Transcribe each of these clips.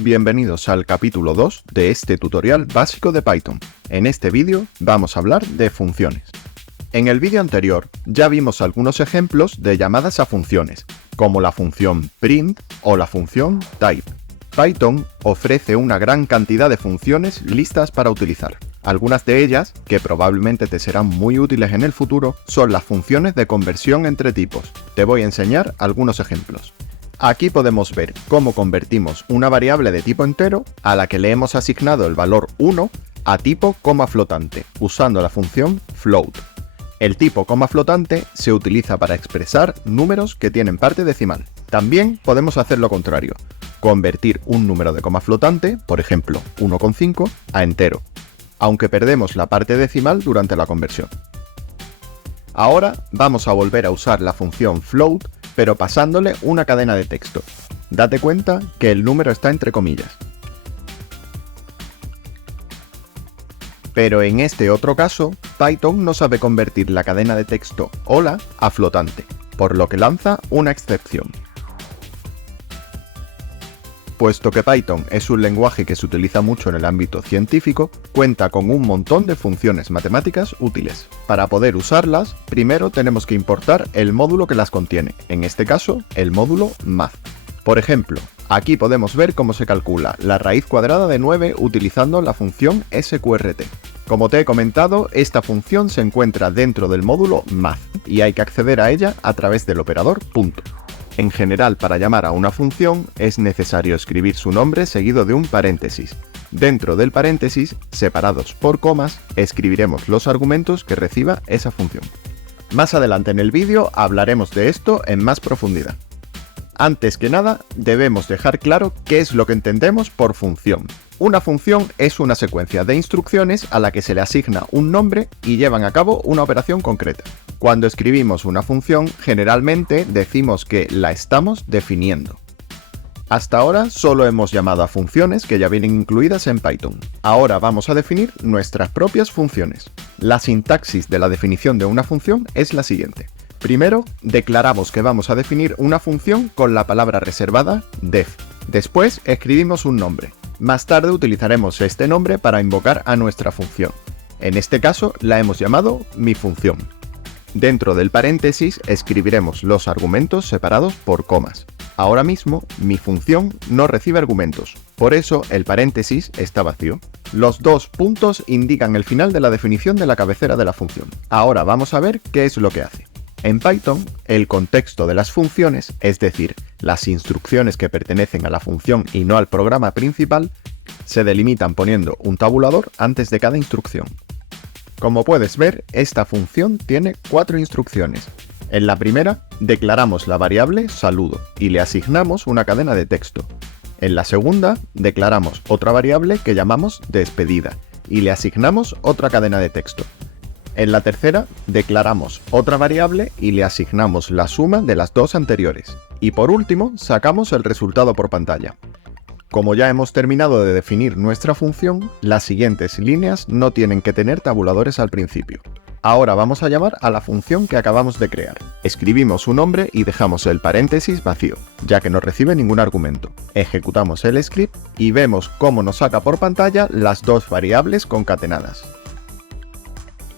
Bienvenidos al capítulo 2 de este tutorial básico de Python. En este vídeo vamos a hablar de funciones. En el vídeo anterior ya vimos algunos ejemplos de llamadas a funciones, como la función print o la función type. Python ofrece una gran cantidad de funciones listas para utilizar. Algunas de ellas, que probablemente te serán muy útiles en el futuro, son las funciones de conversión entre tipos. Te voy a enseñar algunos ejemplos. Aquí podemos ver cómo convertimos una variable de tipo entero a la que le hemos asignado el valor 1 a tipo coma flotante, usando la función float. El tipo coma flotante se utiliza para expresar números que tienen parte decimal. También podemos hacer lo contrario, convertir un número de coma flotante, por ejemplo 1,5, a entero, aunque perdemos la parte decimal durante la conversión. Ahora vamos a volver a usar la función float, pero pasándole una cadena de texto. Date cuenta que el número está entre comillas. Pero en este otro caso, Python no sabe convertir la cadena de texto hola a flotante, por lo que lanza una excepción. Puesto que Python es un lenguaje que se utiliza mucho en el ámbito científico, cuenta con un montón de funciones matemáticas útiles. Para poder usarlas, primero tenemos que importar el módulo que las contiene, en este caso, el módulo math. Por ejemplo, aquí podemos ver cómo se calcula la raíz cuadrada de 9 utilizando la función sqrt. Como te he comentado, esta función se encuentra dentro del módulo math y hay que acceder a ella a través del operador punto. En general, para llamar a una función es necesario escribir su nombre seguido de un paréntesis. Dentro del paréntesis, separados por comas, escribiremos los argumentos que reciba esa función. Más adelante en el vídeo hablaremos de esto en más profundidad. Antes que nada, debemos dejar claro qué es lo que entendemos por función. Una función es una secuencia de instrucciones a la que se le asigna un nombre y llevan a cabo una operación concreta. Cuando escribimos una función, generalmente decimos que la estamos definiendo. Hasta ahora solo hemos llamado a funciones que ya vienen incluidas en Python. Ahora vamos a definir nuestras propias funciones. La sintaxis de la definición de una función es la siguiente. Primero, declaramos que vamos a definir una función con la palabra reservada def. Después, escribimos un nombre. Más tarde utilizaremos este nombre para invocar a nuestra función. En este caso, la hemos llamado mi función. Dentro del paréntesis escribiremos los argumentos separados por comas. Ahora mismo, mi función no recibe argumentos, por eso el paréntesis está vacío. Los dos puntos indican el final de la definición de la cabecera de la función. Ahora vamos a ver qué es lo que hace. En Python, el contexto de las funciones, es decir, las instrucciones que pertenecen a la función y no al programa principal, se delimitan poniendo un tabulador antes de cada instrucción. Como puedes ver, esta función tiene 4 instrucciones. En la primera, declaramos la variable saludo y le asignamos una cadena de texto. En la segunda, declaramos otra variable que llamamos despedida y le asignamos otra cadena de texto. En la tercera, declaramos otra variable y le asignamos la suma de las dos anteriores. Y por último, sacamos el resultado por pantalla. Como ya hemos terminado de definir nuestra función, las siguientes líneas no tienen que tener tabuladores al principio. Ahora vamos a llamar a la función que acabamos de crear. Escribimos su nombre y dejamos el paréntesis vacío, ya que no recibe ningún argumento. Ejecutamos el script y vemos cómo nos saca por pantalla las dos variables concatenadas.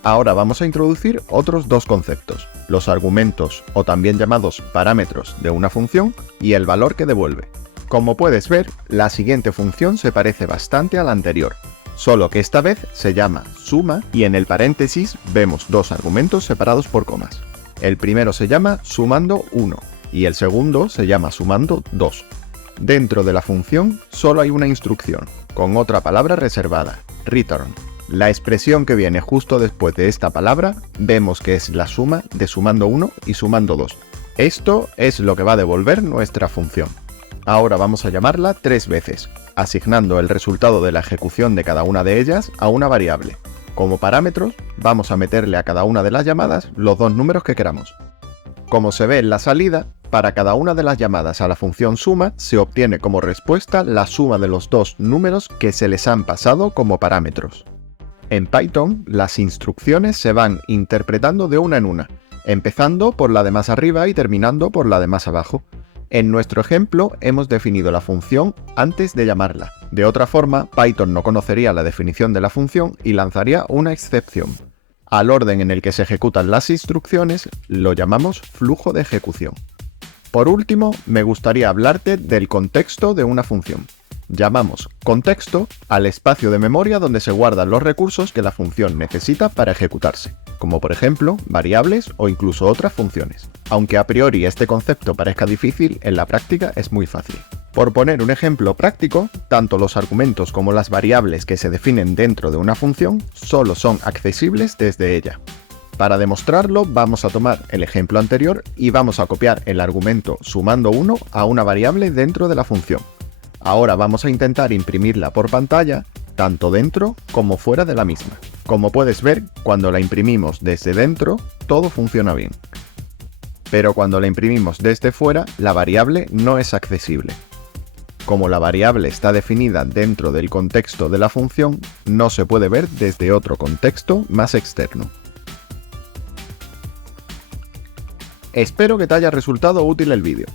Ahora vamos a introducir otros dos conceptos, los argumentos o también llamados parámetros de una función y el valor que devuelve. Como puedes ver, la siguiente función se parece bastante a la anterior, solo que esta vez se llama suma y en el paréntesis vemos dos argumentos separados por comas. El primero se llama sumando 1 y el segundo se llama sumando 2. Dentro de la función solo hay una instrucción, con otra palabra reservada, return. La expresión que viene justo después de esta palabra vemos que es la suma de sumando 1 y sumando 2. Esto es lo que va a devolver nuestra función. Ahora vamos a llamarla 3 veces, asignando el resultado de la ejecución de cada una de ellas a una variable. Como parámetros, vamos a meterle a cada una de las llamadas los dos números que queramos. Como se ve en la salida, para cada una de las llamadas a la función suma se obtiene como respuesta la suma de los dos números que se les han pasado como parámetros. En Python, las instrucciones se van interpretando de una en una, empezando por la de más arriba y terminando por la de más abajo. En nuestro ejemplo hemos definido la función antes de llamarla. De otra forma, Python no conocería la definición de la función y lanzaría una excepción. Al orden en el que se ejecutan las instrucciones lo llamamos flujo de ejecución. Por último, me gustaría hablarte del contexto de una función. Llamamos contexto al espacio de memoria donde se guardan los recursos que la función necesita para ejecutarse, como por ejemplo variables o incluso otras funciones. Aunque a priori este concepto parezca difícil, en la práctica es muy fácil. Por poner un ejemplo práctico, tanto los argumentos como las variables que se definen dentro de una función solo son accesibles desde ella. Para demostrarlo, vamos a tomar el ejemplo anterior y vamos a copiar el argumento sumando 1 a una variable dentro de la función. Ahora vamos a intentar imprimirla por pantalla, tanto dentro como fuera de la misma. Como puedes ver, cuando la imprimimos desde dentro, todo funciona bien. Pero cuando la imprimimos desde fuera, la variable no es accesible. Como la variable está definida dentro del contexto de la función, no se puede ver desde otro contexto más externo. Espero que te haya resultado útil el vídeo.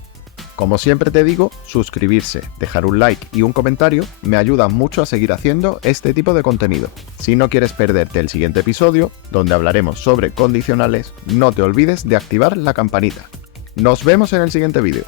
Como siempre te digo, suscribirse, dejar un like y un comentario me ayuda mucho a seguir haciendo este tipo de contenido. Si no quieres perderte el siguiente episodio, donde hablaremos sobre condicionales, no te olvides de activar la campanita. Nos vemos en el siguiente vídeo.